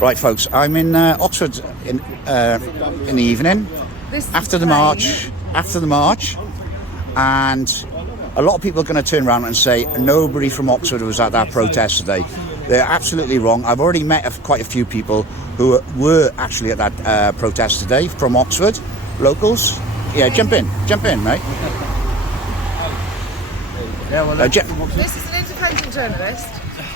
Right, folks, I'm in Oxford in the evening after the march, and a lot of people are going to turn around and say nobody from Oxford was at that protest today. They're absolutely wrong. I've already met quite a few people who were actually at that protest today from Oxford, locals. Yeah, jump in, mate. Yeah, well, this is an independent journalist.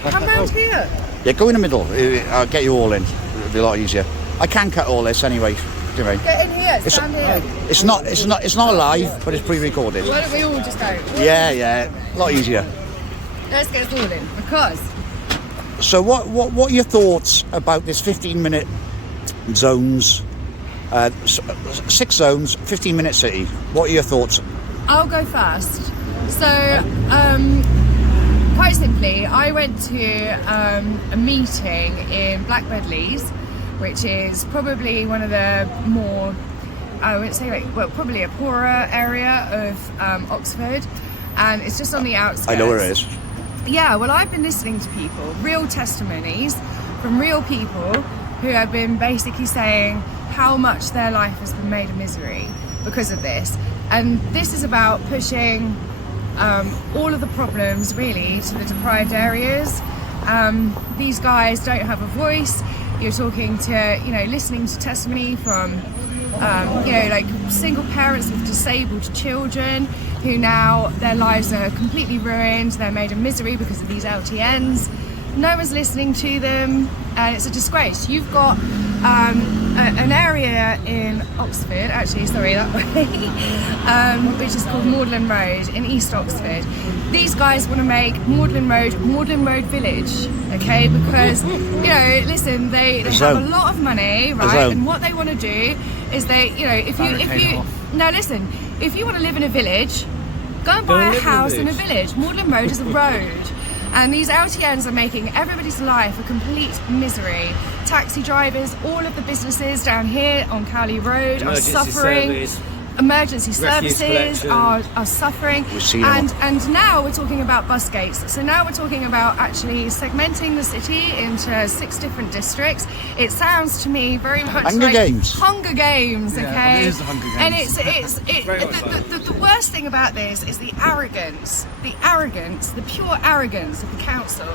Come round here. Yeah, go in the middle. I'll get you all in. It'll be a lot easier. I can cut all this anyway. Anyway. Get in here. Stand here. It's not live, but it's pre-recorded. Why don't we all just go? Yeah, a lot easier. Let's get us all in because. So, what are your thoughts about this 15-minute zones? 6 zones, 15-minute city. What are your thoughts? I'll go first. So, quite simply, I went to a meeting in Black Bedleys, which is probably one of the more, I would say, probably a poorer area of Oxford, and it's just on the outskirts. I know where it is. Yeah, well, I've been listening to people, real testimonies from real people who have been basically saying how much their life has been made a misery because of this. And this is about pushing all of the problems really to the deprived areas. These guys don't have a voice. You're talking to, listening to testimony from, like single parents with disabled children who now their lives are completely ruined. They're made a misery because of these LTN'S. No one's listening to them, and it's a disgrace. You've got an area in Oxford, that way, which is called Magdalen Road in East Oxford. These guys want to make Magdalen Road Village, okay? Because listen, they have a lot of money, right? And what they want to do is if you want to live in a village, go and buy a house in a village. Magdalen Road is a road. And these LTNs are making everybody's life a complete misery. Taxi drivers, all of the businesses down here on Cowley Road are suffering. Emergency services are suffering. And now we're talking about bus gates. So now we're talking about actually segmenting the city into 6 different districts. It sounds to me very much Hunger Games. Hunger Games, okay? Yeah, it is the Hunger Games. And the worst thing about this is the arrogance, the pure arrogance of the council.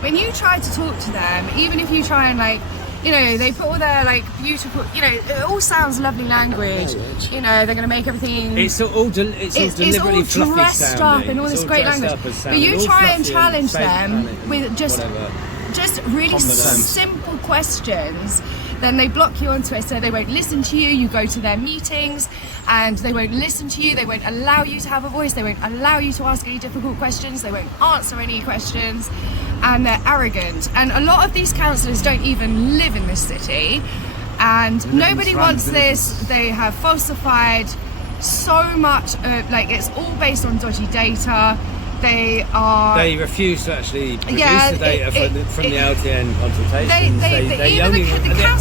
When you try to talk to them, even if you try and they put all their beautiful, it all sounds lovely language. They're going to make everything. It's all deliberately all dressed up in all this great language. But you try and challenge them with just really simple questions. Then they block you on Twitter. They won't listen to you. You go to their meetings, and they won't listen to you. They won't allow you to have a voice. They won't allow you to ask any difficult questions. They won't answer any questions. And they're arrogant, and a lot of these councillors don't even live in this city, and nobody wants this. They have falsified so much, it's all based on dodgy data. They refuse to actually produce the data from the LTN consultations.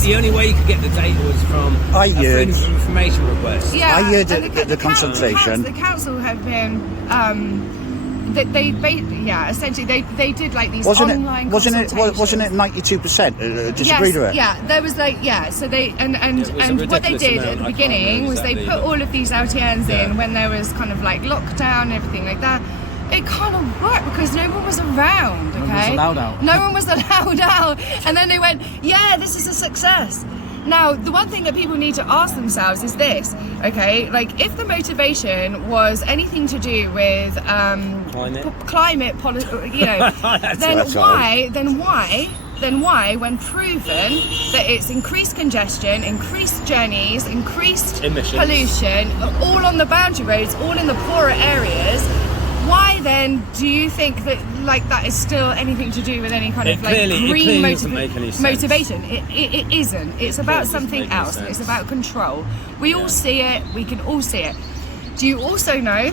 The only way you could get the data was from a Freedom of Information request. Yeah, I heard the consultation. The council have been. Essentially they did these online consultations. Wasn't it 92% disagreed with it? Yeah, there was so they and what they did at the beginning was they put all of these LTNs in when there was kind of lockdown and everything like that. It kind of worked because no one was around, okay? No one was allowed out. And then they went, yeah, this is a success. Now, the one thing that people need to ask themselves is this, okay? If the motivation was anything to do with climate policy, then why, when proven that it's increased congestion, increased journeys, increased emissions, pollution, all on the boundary roads, all in the poorer areas, why then do you think that that is still anything to do with any kind of green motivation? It isn't. It's about something else. It's about control. We all see it. We can all see it. Do you also know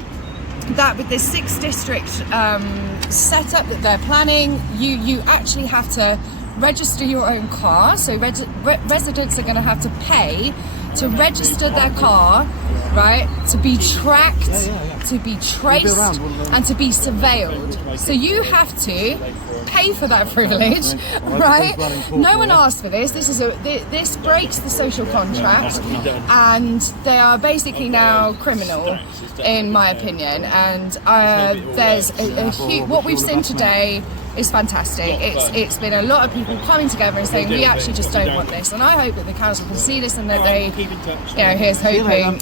that with this 6 district setup that they're planning, you actually have to register your own car. So residents are going to have to pay to register their car, right, to be tracked, to be traced, and to be surveilled. So you have to pay for that privilege, right? No one asked for this. This breaks the social contract, and they are basically now criminal, in my opinion. And there's a huge. What we've seen today is fantastic. It's been a lot of people coming together and saying we actually just don't want this, and I hope that the council can see this and that they, here's hoping,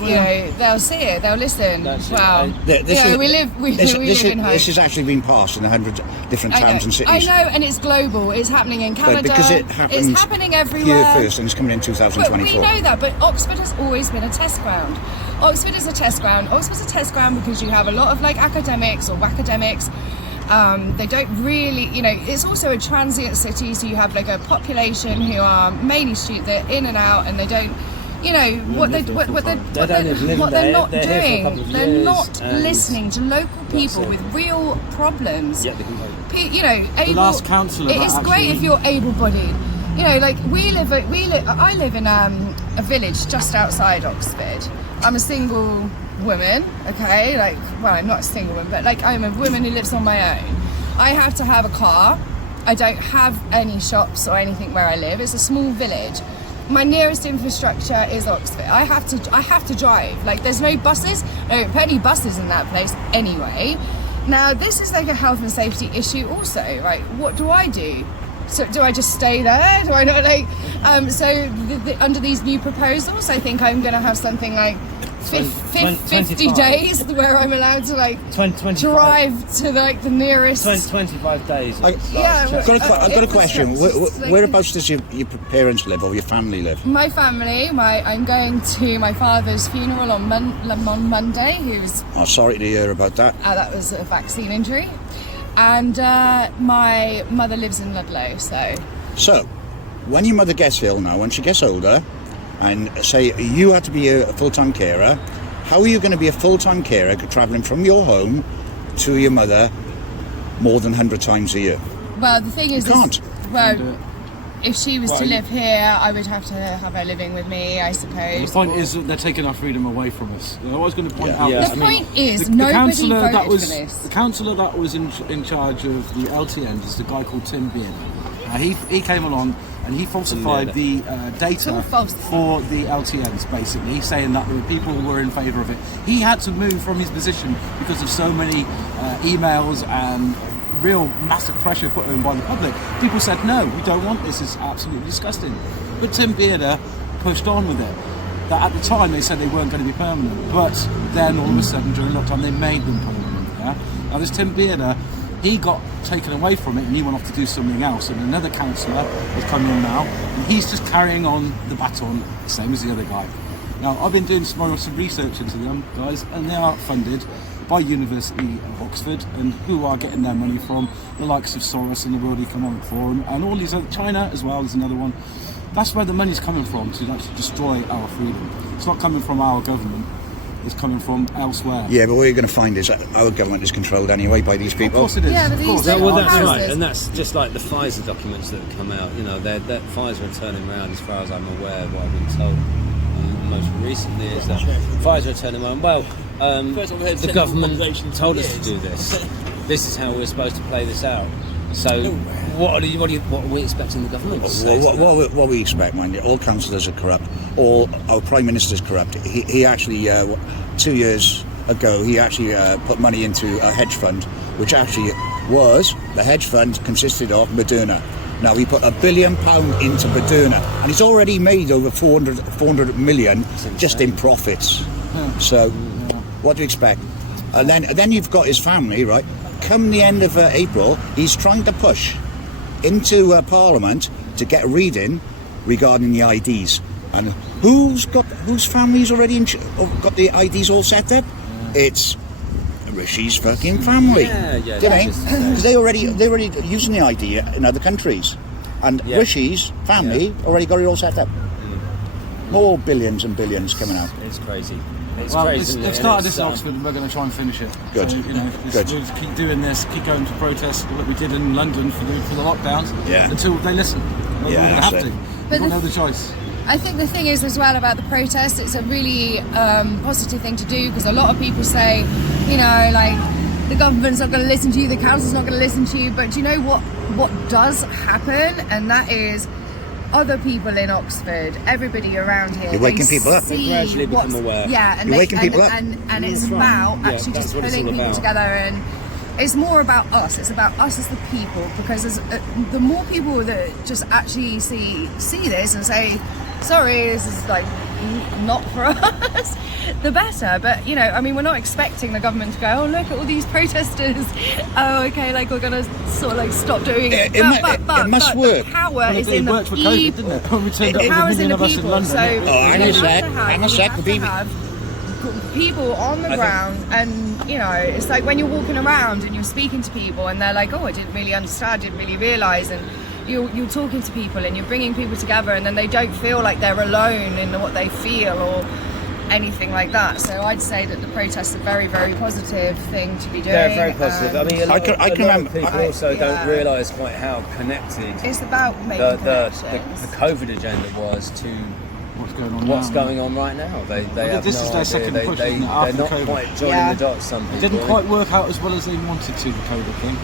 they'll see it, they'll listen. Wow, we live in hope. This has actually been passed in 100 different towns and cities. I know, and it's global. It's happening in Canada. Because it's happening everywhere. Here first, and it's coming in 2024. But we know that. But Oxford has always been a test ground. Oxford is a test ground. Oxford's a test ground because you have a lot of academics or academics. They don't really, it's also a transient city, so you have a population who are mainly they're in and out, and they don't, what they're not doing. They're not listening to local people with real problems. Yeah, they can vote. The last councillor. It is great if you're able-bodied. I live in a village just outside Oxford. I'm a single woman, okay, I'm not a single woman, but I'm a woman who lives on my own. I have to have a car. I don't have any shops or anything where I live. It's a small village. My nearest infrastructure is Oxford. I have to drive. There's no buses, no any buses in that place anyway. Now this is a health and safety issue also, right? What do I do? So do I just stay there? Do I not under these new proposals, I think I'm going to have something 50 days where I'm allowed to drive to the nearest 25 days. I've got a question. Whereabouts does your parents live or your family live? My family, I'm going to my father's funeral on Monday. Who's sorry to hear about that. That was a vaccine injury. And my mother lives in Ludlow, So, when your mother gets ill now, when she gets older, and say you had to be a full-time carer, how are you going to be a full-time carer travelling from your home to your mother more than 100 times a year? Well, the thing is, you can't. If she was to live here, I would have to have her living with me, I suppose. The point is that they're taking our freedom away from us. I was going to point out. The point is, nobody voted for this. The councillor that was in charge of the LTN'S is the guy called Tim Beard. He came along and he falsified the data for the LTN'S, basically, saying that there were people who were in favour of it. He had to move from his position because of so many emails and real massive pressure put on by the public. People said, no, we don't want this, it's absolutely disgusting. But Tim Bearder pushed on with it. That at the time they said they weren't going to be permanent, but then all of a sudden during lockdown they made them permanent. Now this Tim Bearder, he got taken away from it and he went off to do something else, and another councillor has come in now and he's just carrying on the baton, same as the other guy. Now I've been doing some research into them guys, and they are funded by University of Oxford, and who are getting their money from the likes of Soros and the World Economic Forum and all these other, China as well is another one. That's where the money's coming from, to actually destroy our freedom. It's not coming from our government, it's coming from elsewhere. Yeah, but what you're going to find is that our government is controlled anyway by these people. Of course it is. Yeah, but of course. Well, that's right, and that's just like the Pfizer documents that have come out. That Pfizer are turning around, as far as I'm aware, what I've been told most recently is that Pfizer are turning around. Well, the government told us to do this. This is how we're supposed to play this out. So, what are we expecting the government to say? What we expect, mind you, all councillors are corrupt. All our Prime Minister's corrupt. He actually 2 years ago he actually put money into a hedge fund, which actually was the hedge fund consisted of Moderna. Now he put £1 billion into Moderna, and he's already made over 400 million just in profits. So, what do you expect? And then you've got his family, right? Come the end of April, he's trying to push into Parliament to get a reading regarding the IDs. And whose family's already got the IDs all set up? It's Rishi's fucking family. Yeah. Because they already using the ID in other countries, and Rishi's family already got it all set up. More billions and billions coming out. It's crazy. It's Well, crazy. Isn't they've it? started And this in Oxford, and we're going to try and finish it. Good. So, you know, Good. we'll keep doing this, keep going to protests like we did in London for the lockdowns, Yeah. until they listen. We're Yeah, going to have that's to. it. We've got no other choice. I think the thing is as well about the protest, it's a really positive thing to do, because a lot of people say, you know, like, the government's not going to listen to you, the council's not going to listen to you, but do you know what does happen? And that is other people in Oxford, everybody around here. You're waking they people up. see They gradually become what's- aware. Yeah, and You're waking people up. And it's That's right. about Yeah, actually that's just what it's pulling all people about. together, and it's more about us. It's about us as the people, because the more people that just actually see this and say, sorry, this is like not for us, the better. But you know, I mean, we're not expecting the government to go, oh look at all these protesters, oh okay, like we're gonna sort of like stop doing it. It must work. The power Well, is it in the worked with COVID, people. didn't it? When we turned up The with power a is in million the of us in people. London. So hang on a sec, you hang on a have sec, to people. have people on the ground, and you know, it's like when you're walking around and you're speaking to people and they're like, oh, I didn't really understand, didn't really realise, and you're talking to people and you're bringing people together, and then they don't feel like they're alone in what they feel or anything like that. So I'd say that the protests are a very, very positive thing to be doing. They're very positive. I mean, a lot I can of remember- people also don't realise quite how connected It's about making the connections. COVID agenda was to What's going on what's now? going on right now. They have this no is their idea. second push, They're isn't it, after not COVID? quite joining Yeah. the dots. Some It people. didn't quite work out as well as they wanted to, the COVID thing.